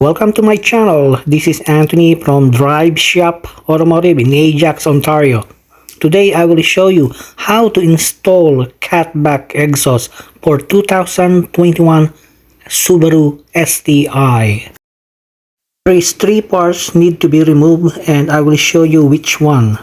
Welcome to my channel. This is Anthony from DriveShop Automotive in Ajax, Ontario. Today I will show you how to install Catback exhaust for 2021 Subaru STi. There is three parts need to be removed and I will show you which one.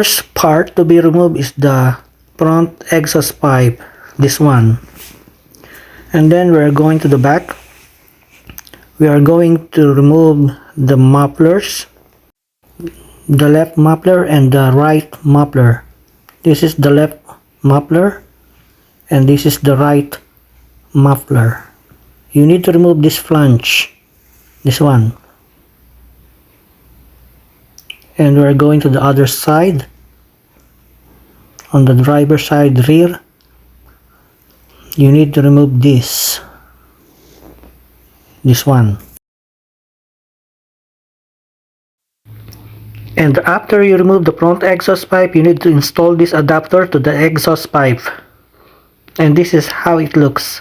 First part to be removed is the front exhaust pipe, this one. And then we are going to the back. We are going to remove the mufflers, the left muffler and the right muffler. This is the left muffler and this is the right muffler. You need to remove this flange, this one. And we're going to the other side. On the driver's side rear, you need to remove this one. And after you remove the front exhaust pipe, you need to install this adapter to the exhaust pipe. And this is how it looks.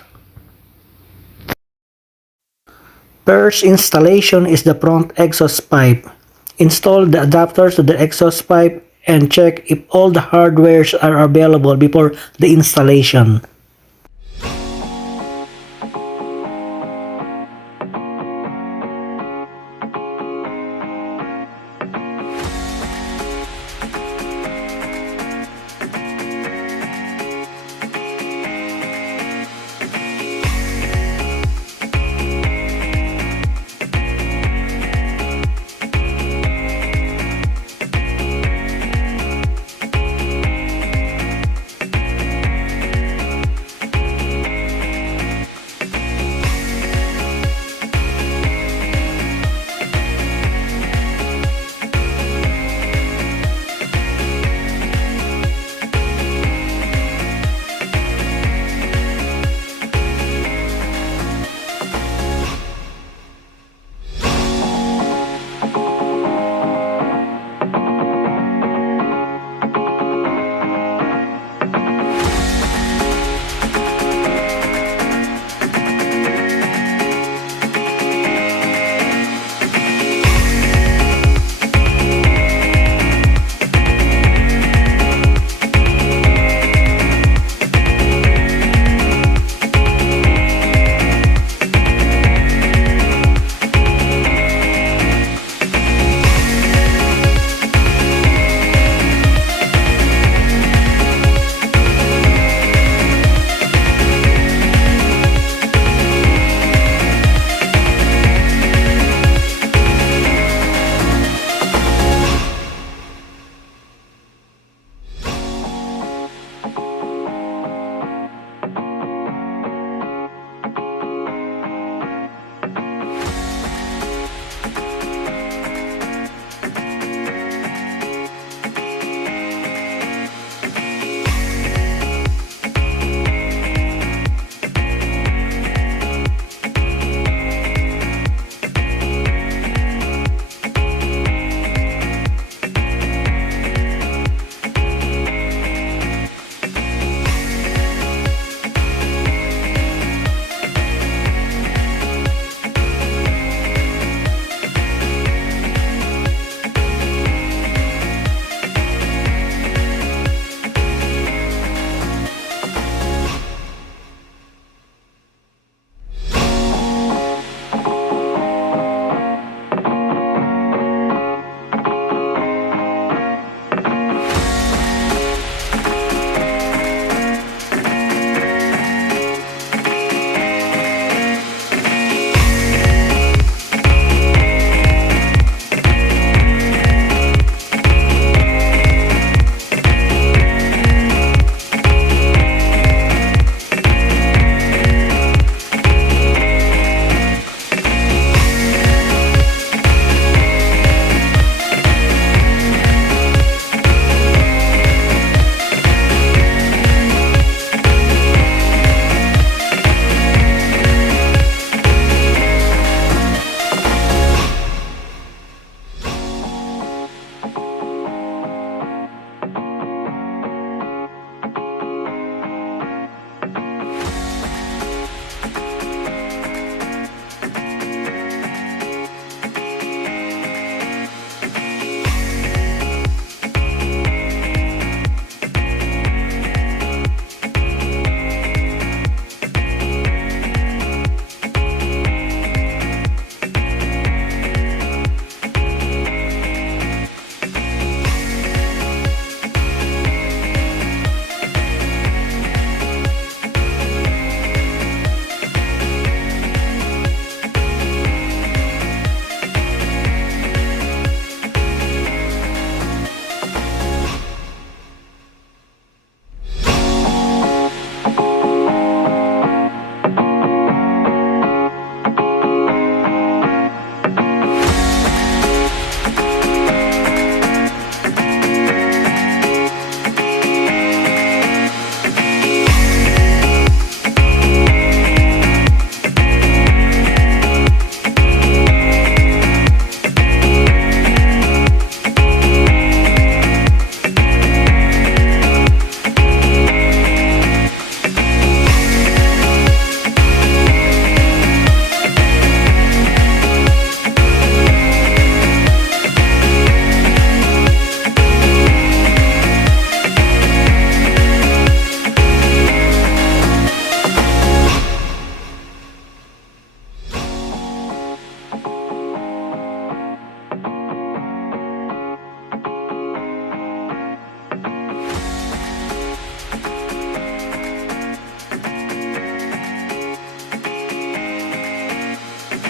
First installation is the front exhaust pipe. Install the adapter to the exhaust pipe and check if all the hardwares are available before the installation.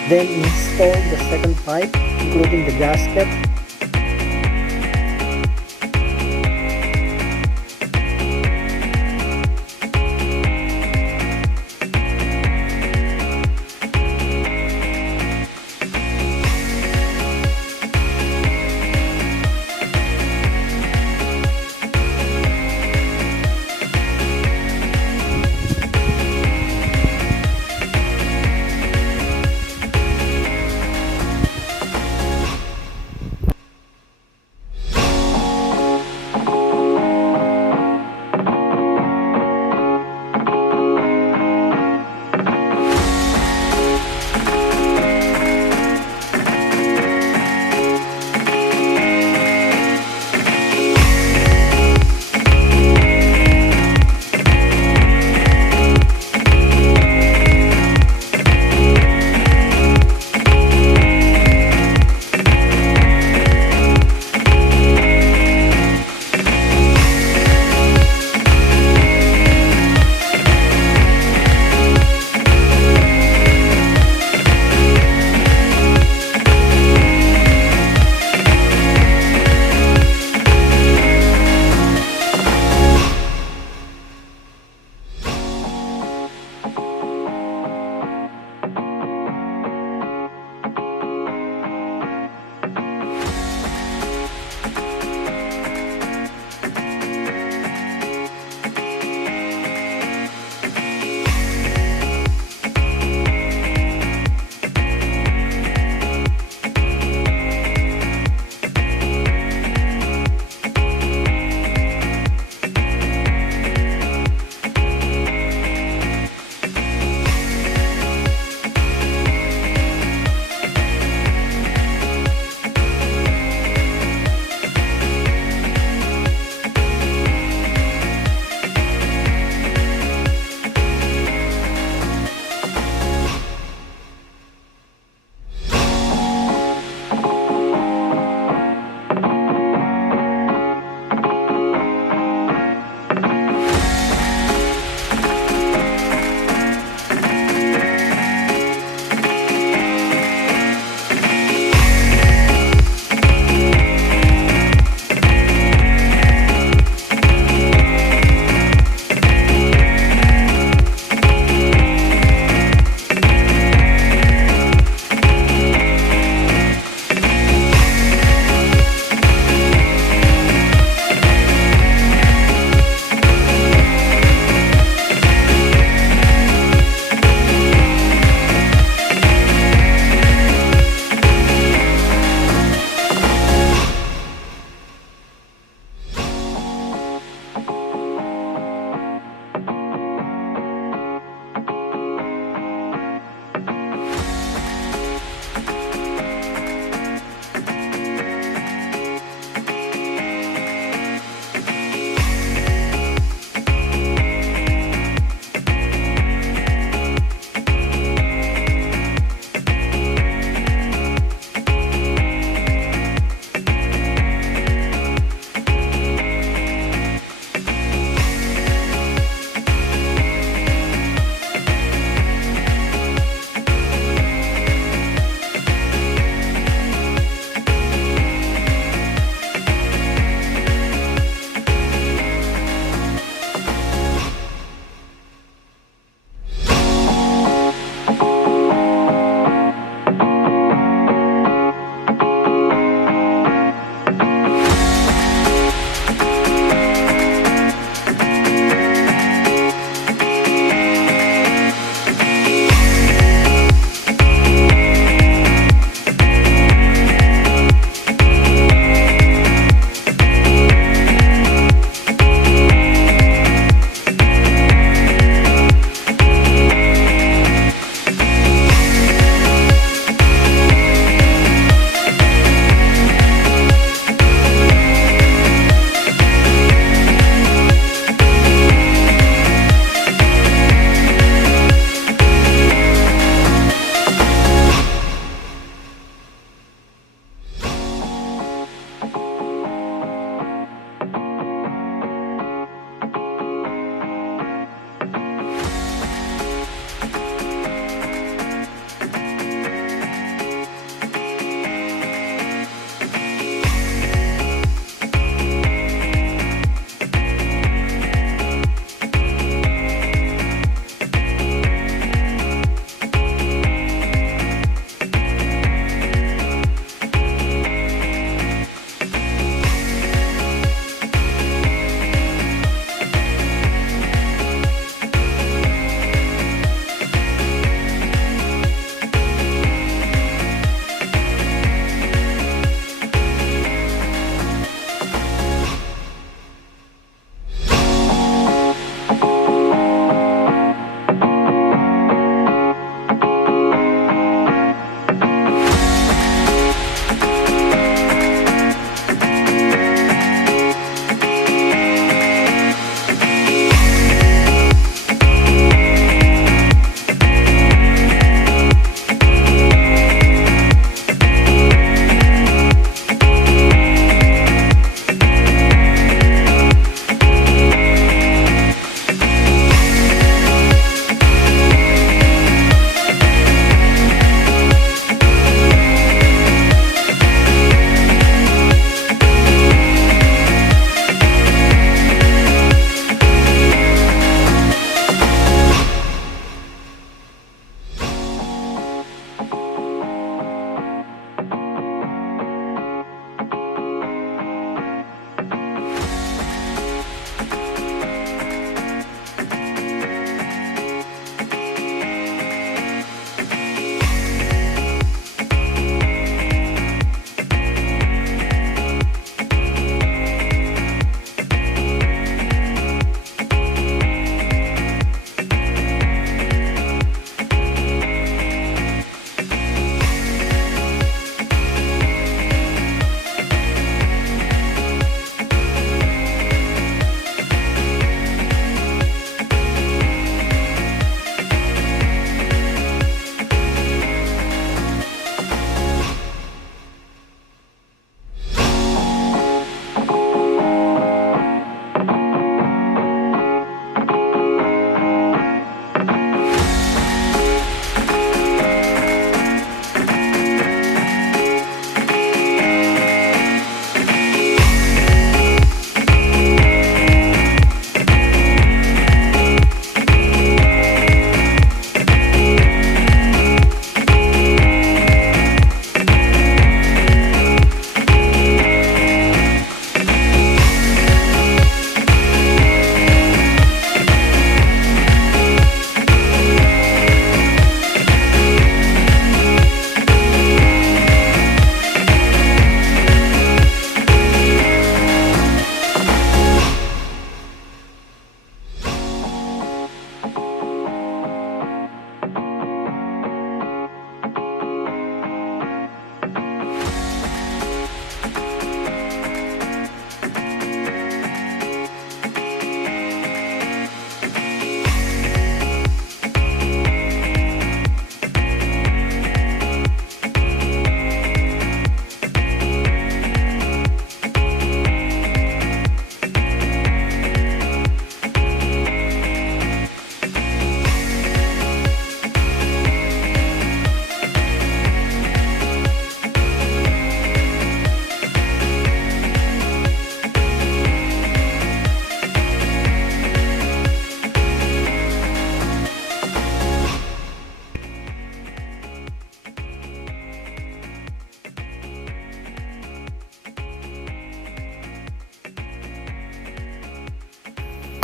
Then install the second pipe, including the gasket.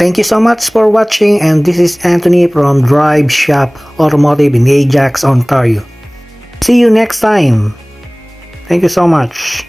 Thank you so much for watching, and this is Anthony from DriveShop Automotive in Ajax, Ontario. See you next time. Thank you so much.